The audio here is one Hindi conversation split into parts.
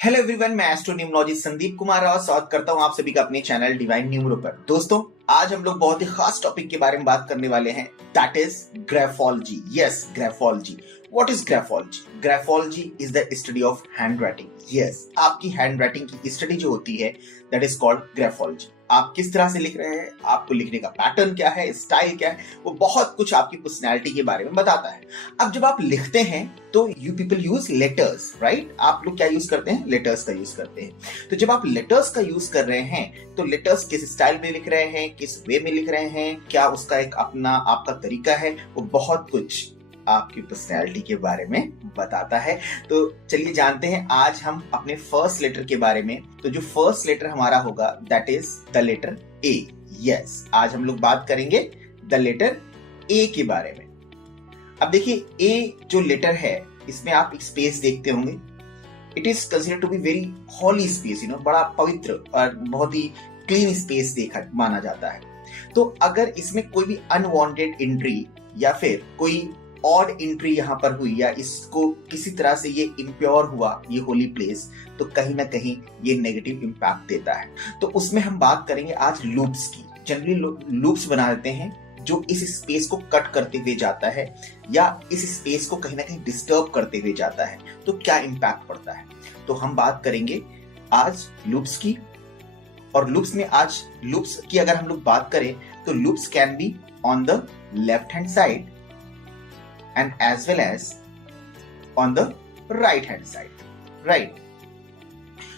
हेलो एवरीवन, मैं एस्ट्रो न्यूमरोलॉजिस्ट संदीप कुमार राव स्वागत करता हूं आप सभी का अपने चैनल डिवाइन न्यूमरो पर। दोस्तों, आज हम लोग बहुत ही खास टॉपिक के बारे में बात करने वाले हैं, that is graphology. Yes, graphology. What is graphology? Graphology is the study of hand writing. Yes, आपकी हैंड राइटिंग की स्टडी जो होती है दैट इज कॉल्ड ग्राफोलॉजी। आप किस तरह से लिख रहे हैं, आपको लिखने का पैटर्न क्या है, स्टाइल क्या है, वो बहुत कुछ आपकी पर्सनैलिटी के बारे में बताता है। अब जब आप लिखते हैं तो you people use letters, right? आप लोग क्या यूज करते हैं? लेटर्स का यूज करते हैं। तो जब आप लेटर्स का यूज कर रहे हैं तो लेटर्स किस स्टाइल में लिख रहे हैं, किस वे में लिख रहे हैं, क्या उसका एक अपना आपका तरीका है, वो बहुत कुछ आपकी पर्सनैलिटी के बारे में बताता है। तो चलिए जानते हैं आज हम अपने फर्स्ट लेटर के बारे में। तो जो फर्स्ट लेटर हमारा होगा that is the letter A. Yes, आज हम लोग बात करेंगे द लेटर ए के बारे में। अब देखिए, ए जो लेटर है इसमें आप एक स्पेस देखते होंगे। It is considered to be very holy space, बड़ा पवित्र और बहुत ही क्लीन स्पेस देखा माना जाता है। तो अगर इसमें कोई भी अनवांटेड एंट्री या फिर कोई ऑड एंट्री यहाँ पर हुई या इसको किसी तरह से ये इम्प्योर हुआ ये होली प्लेस, तो कहीं ना कहीं ये नेगेटिव इम्पैक्ट देता है। तो उसमें हम बात करेंगे आज लूप्स की। जनरली लूप्स बना देते हैं जो इस स्पेस को कट करते हुए जाता है या इस स्पेस को कहीं ना कहीं डिस्टर्ब करते हुए जाता है, तो क्या इम्पैक्ट पड़ता है। तो हम बात करेंगे आज लूप्स की। और लूप्स में आज लूप्स की अगर हम लोग बात करें तो loops can be on the left hand side and as well as on the right hand side, right?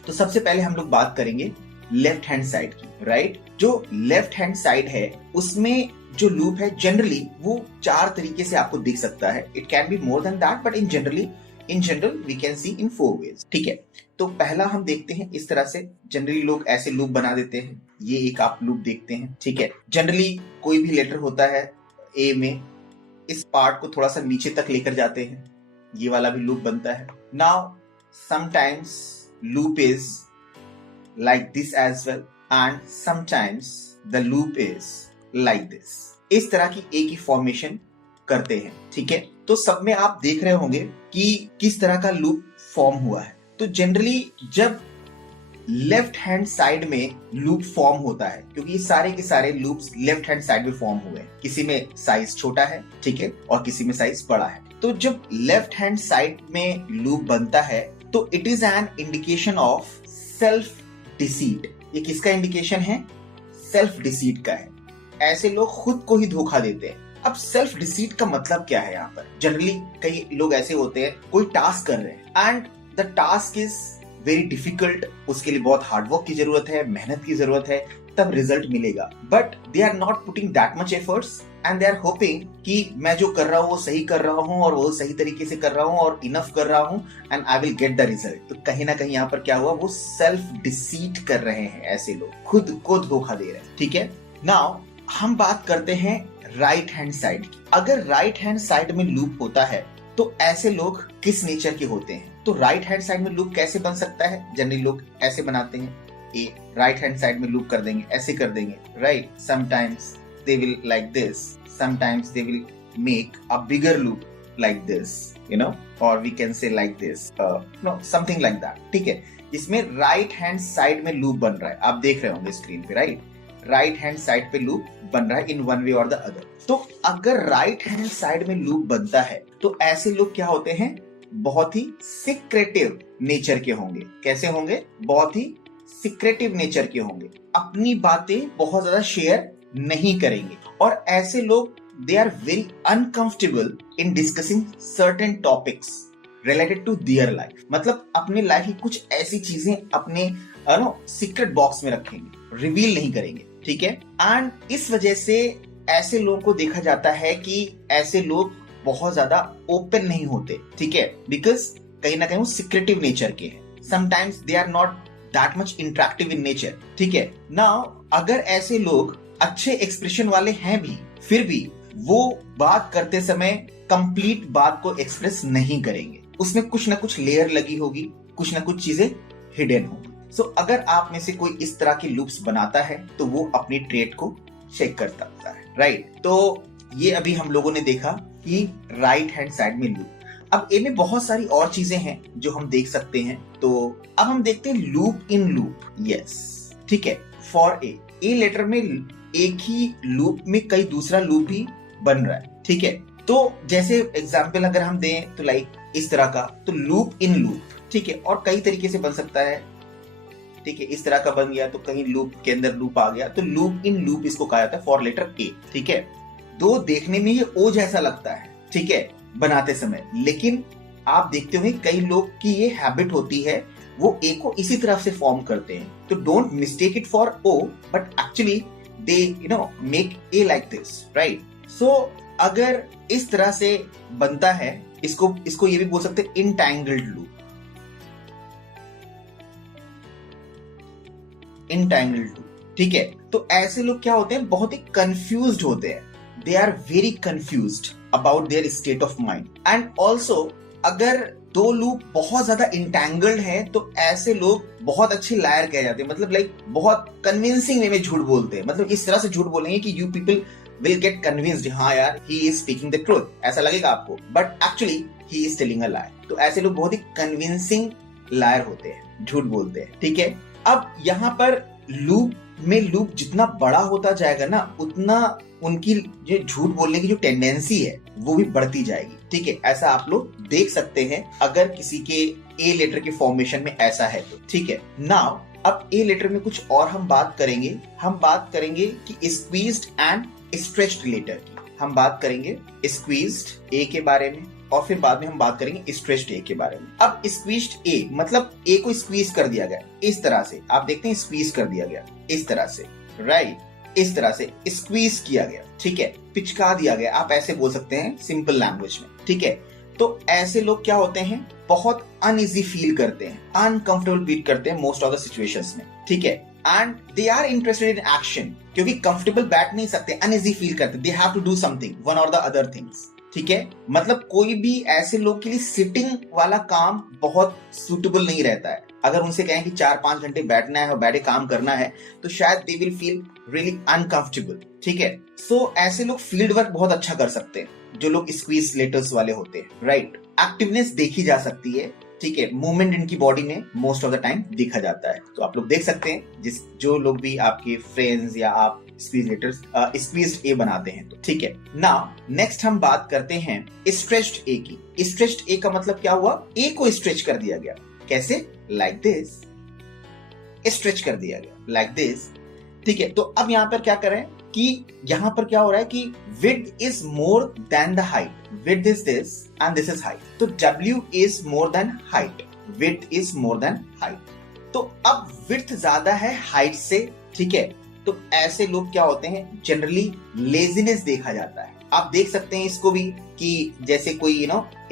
तो सबसे पहले हम लोग बात करेंगे लेफ्ट हैंड साइड की, राइट? जो लेफ्ट हैंड साइड है उसमें जो लूप है जनरली वो चार तरीके से आपको दिख सकता है। It can be more than that, but in general we can see in 4 ways। ठीक है, तो पहला हम देखते हैं इस तरह से। जनरली लोग ऐसे लूप बना देते हैं। ये एक आप लूप देखते हैं, ठीक है। जनरली कोई भी लेटर होता है ए में, इस पार्ट को थोड़ा सा नीचे तक लेकर जाते हैं, ये वाला भी लूप बनता है। Now sometimes loop is like this as well and sometimes the loop is like this. इस तरह की ए की फॉर्मेशन करते हैं, ठीक है। तो सब में आप देख रहे होंगे कि किस तरह का लूप फॉर्म हुआ है। तो जनरली जब लेफ्ट हैंड साइड में लूप फॉर्म होता है, क्योंकि ये सारे के सारे लूप्स लेफ्ट हैंड साइड में फॉर्म हुए हैं, किसी में साइज छोटा है, ठीक है, और किसी में साइज बड़ा है। तो जब लेफ्ट हैंड साइड में लूप बनता है तो it is an indication of self deceit. ये किसका इंडिकेशन है? सेल्फ डिसीट का है। ऐसे लोग खुद को ही धोखा देते हैं। अब सेल्फ डिसीट का मतलब क्या है? यहाँ पर जनरली कई लोग ऐसे होते हैं, कोई टास्क कर रहे हैं and the task is very difficult, उसके लिए बहुत हार्डवर्क की जरूरत है, मेहनत की जरूरत है, तब रिजल्ट मिलेगा। But they are not putting that much efforts and they are hoping कि मैं जो कर रहा हूँ वो सही कर रहा हूँ और वो सही तरीके से कर रहा हूँ और इनफ कर रहा हूँ and I will get the result. तो कहीं ना कहीं यहाँ पर क्या हुआ, वो सेल्फ डिसीट कर रहे हैं। ऐसे लोग खुद को धोखा दे रहे हैं, ठीक है। नाउ हम बात करते हैं राइट हैंड साइड की। अगर राइट हैंड साइड में लूप होता है तो ऐसे लोग किस नेचर के होते हैं? तो राइट हैंड साइड में लूप कैसे बन सकता है? जनरली लोग ऐसे बनाते हैं, ए राइट हैंड साइड में लूप कर देंगे, ऐसे कर देंगे, right? Sometimes they will like this, sometimes they will make a bigger loop like this, और we can say like this, no something like that, ठीक है। इसमें राइट हैंड साइड में लूप बन रहा है, आप देख रहे होंगे स्क्रीन पे, राइट? राइट हैंड साइड पे लूप बन रहा है इन वन वे और द अदर। तो अगर राइट हैंड साइड में लूप बनता है तो ऐसे लोग क्या होते हैं? बहुत ही सीक्रेटिव नेचर के होंगे। कैसे होंगे? बहुत ही सीक्रेटिव नेचर के होंगे। अपनी बातें बहुत ज्यादा शेयर नहीं करेंगे और ऐसे लोग they are very uncomfortable in discussing certain topics related to their life. मतलब अपने लाइफ की कुछ ऐसी चीजें अपने सीक्रेट बॉक्स में रखेंगे, रिवील नहीं करेंगे, ठीक है। एंड इस वजह से ऐसे लोगों को देखा जाता है कि ऐसे लोग बहुत ज्यादा ओपन नहीं होते, ठीक है, बिकॉज कहीं ना कहीं वो सीक्रेटिव नेचर के हैं। Sometimes they are not that much interactive in nature, ठीक है। नाउ अगर ऐसे लोग अच्छे एक्सप्रेशन वाले हैं भी, फिर भी वो बात करते समय कंप्लीट बात को एक्सप्रेस नहीं करेंगे। उसमें कुछ ना कुछ लेयर लगी होगी, कुछ ना कुछ चीजें हिडन होगी। सो अगर आप में से कोई इस तरह की लूप्स बनाता है तो वो अपनी ट्रेट को चेक कर सकता है, राइट? तो ये अभी हम लोगों ने देखा कि राइट हैंड साइड में लूप। अब ए में बहुत सारी और चीजें हैं जो हम देख सकते हैं। तो अब हम देखते हैं लूप इन लूप। यस, ठीक है, फॉर ए लेटर में एक ही लूप में कई दूसरा लूप भी बन रहा है, ठीक है। तो जैसे एग्जाम्पल अगर हम दें तो लाइक इस तरह का, तो लूप इन लूप, ठीक है, और कई तरीके से बन सकता है, ठीक है। इस तरह का बन गया तो कहीं लूप के अंदर लूप आ गया, तो लूप इन लूप इसको कहा जाता है फॉर लेटर ए, ठीक है। दो देखने में ये ओ जैसा लगता है, ठीक है, बनाते समय, लेकिन आप देखते होंगे कई लोग की ये हैबिट होती है, वो ए को इसी तरफ से फॉर्म करते हैं। तो don't mistake it for O, but actually they make a like this, right. So अगर इस तरह से बनता है, इसको ये भी बोल सकते हैं इंटैंगल्ड लूप, इंटैंगल्ड लूप, ठीक है। तो ऐसे लोग क्या होते हैं, बहुत ही कंफ्यूज्ड होते हैं, they are very confused about their state of mind. And also अगर दो लूप बहुत ज्यादा इंटैंगल्ड है तो ऐसे लोग बहुत अच्छे लायर कहे जाते हैं, मतलब लाइक बहुत कन्विंसिंग वे में झूठ बोलते हैं, मतलब इस तरह से झूठ बोलेंगे कि you people will get convinced, हाँ यार he is speaking the truth, ऐसा लगेगा आपको, but actually he is telling a lie. तो ऐसे लोग बहुत ही कन्विंसिंग लायर होते हैं, झूठ बोलते हैं, ठीक है। अब यहाँ पर लूप में लूप जितना बड़ा होता जाएगा ना, उतना उनकी जो झूठ बोलने की जो टेंडेंसी है वो भी बढ़ती जाएगी, ठीक है। ऐसा आप लोग देख सकते हैं अगर किसी के ए लेटर के फॉर्मेशन में ऐसा है तो, ठीक है। नाउ अब ए लेटर में कुछ और हम बात करेंगे, हम बात करेंगे कि स्क्वीज्ड एंड स्ट्रेच्ड लेटर की, हम बात करेंगे स्क्वीज्ड ए के बारे में, और फिर बाद में हम बात करेंगे स्ट्रेच्ड ए के बारे में। अब स्क्वीज्ड ए मतलब ए को स्क्वीज कर दिया गया, इस तरह से आप देखते हैं, स्क्वीज कर दिया गया इस तरह से, राइट, इस तरह से स्क्वीज किया गया, ठीक है, पिचका दिया गया, आप ऐसे बोल सकते हैं सिंपल लैंग्वेज में, ठीक है। तो ऐसे लोग क्या होते हैं, बहुत अनइजी फील करते हैं, अनकंफर्टेबल फील करते हैं मोस्ट ऑफ द सिचुएशंस में, ठीक है। And they are interested in action, क्योंकि कंफर्टेबल बैठ नहीं सकते, अनइजी फील करते, they have to do something, one or the other things, ठीक है। मतलब कोई भी ऐसे लोग के लिए सिटिंग वाला काम बहुत सूटेबल नहीं रहता है। अगर उनसे कहें कि 4-5 घंटे बैठना है और बैठे काम करना है, तो शायद they will feel really uncomfortable, ठीक है। सो ऐसे लोग फील्ड वर्क बहुत अच्छा कर सकते हैं, जो लोग स्क्वीज लेटर्स वाले होते हैं, राइट। एक्टिवनेस देखी जा सकती है, ठीक है, मूवमेंट इनकी बॉडी में मोस्ट ऑफ द टाइम देखा जाता है। तो आप लोग देख सकते हैं, जो लोग भी आपके फ्रेंड्स या आप स्क्वीज लेटर्स स्क्वीज्ड ए बनाते हैं तो, ठीक है। नाउ नेक्स्ट हम बात करते हैं स्ट्रेच्ड ए की। स्ट्रेच्ड ए का मतलब क्या हुआ, ए को स्ट्रेच कर दिया गया, कैसे, लाइक दिस, स्ट्रेच कर दिया गया लाइक दिस, ठीक है। तो अब यहाँ पर क्या करें कि यहाँ पर क्या हो रहा है कि width is more than the height, width is this and this is height, तो W is more than height, width is more than height, तो अब width ज्यादा है height से, ठीक है। तो ऐसे लोग क्या होते हैं, जनरली लेजीनेस देखा जाता है। आप देख सकते हैं इसको भी कि जैसे कोई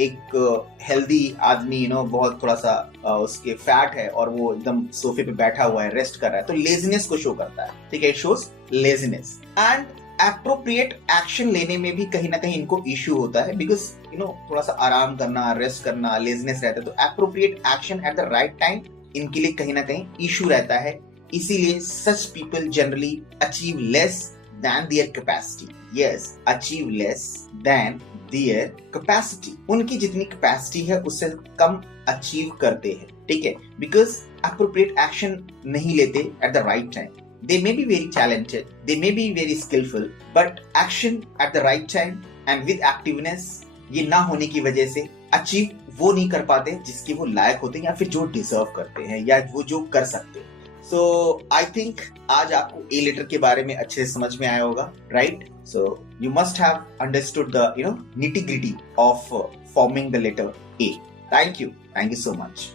एक हेल्दी आदमी बहुत थोड़ा सा उसके फैट है और वो एकदम सोफे पे बैठा हुआ है, रेस्ट कर रहा है, तो लेजीनेस को शो करता है, ठीक है, it shows laziness. And appropriate action लेने में भी कहीं ना कहीं इनको इश्यू होता है, बिकॉज थोड़ा सा आराम करना, रेस्ट करना, लेजीनेस रहता है, तो appropriate action at the right time इनके लिए कहीं ना कहीं इश्यू रहता है। इसीलिए such people generally achieve less than their capacity, yes, achieve less than their capacity, उनकी जितनी कैपेसिटी है उससे कम अचीव करते हैं, ठीक है, because appropriate action नहीं लेते at the right time. They may be very talented, they may be very skillful, but action at the right time and with activeness ये ना होने की वजह से अचीव वो नहीं कर पाते जिसके वो लायक होते हैं या फिर जो डिजर्व करते हैं या वो जो कर सकते हैं। So I think आज आपको ए लेटर के बारे में अच्छे से समझ में आया होगा, right? So you must have understood the nitty-gritty of forming the letter A. Thank you so much.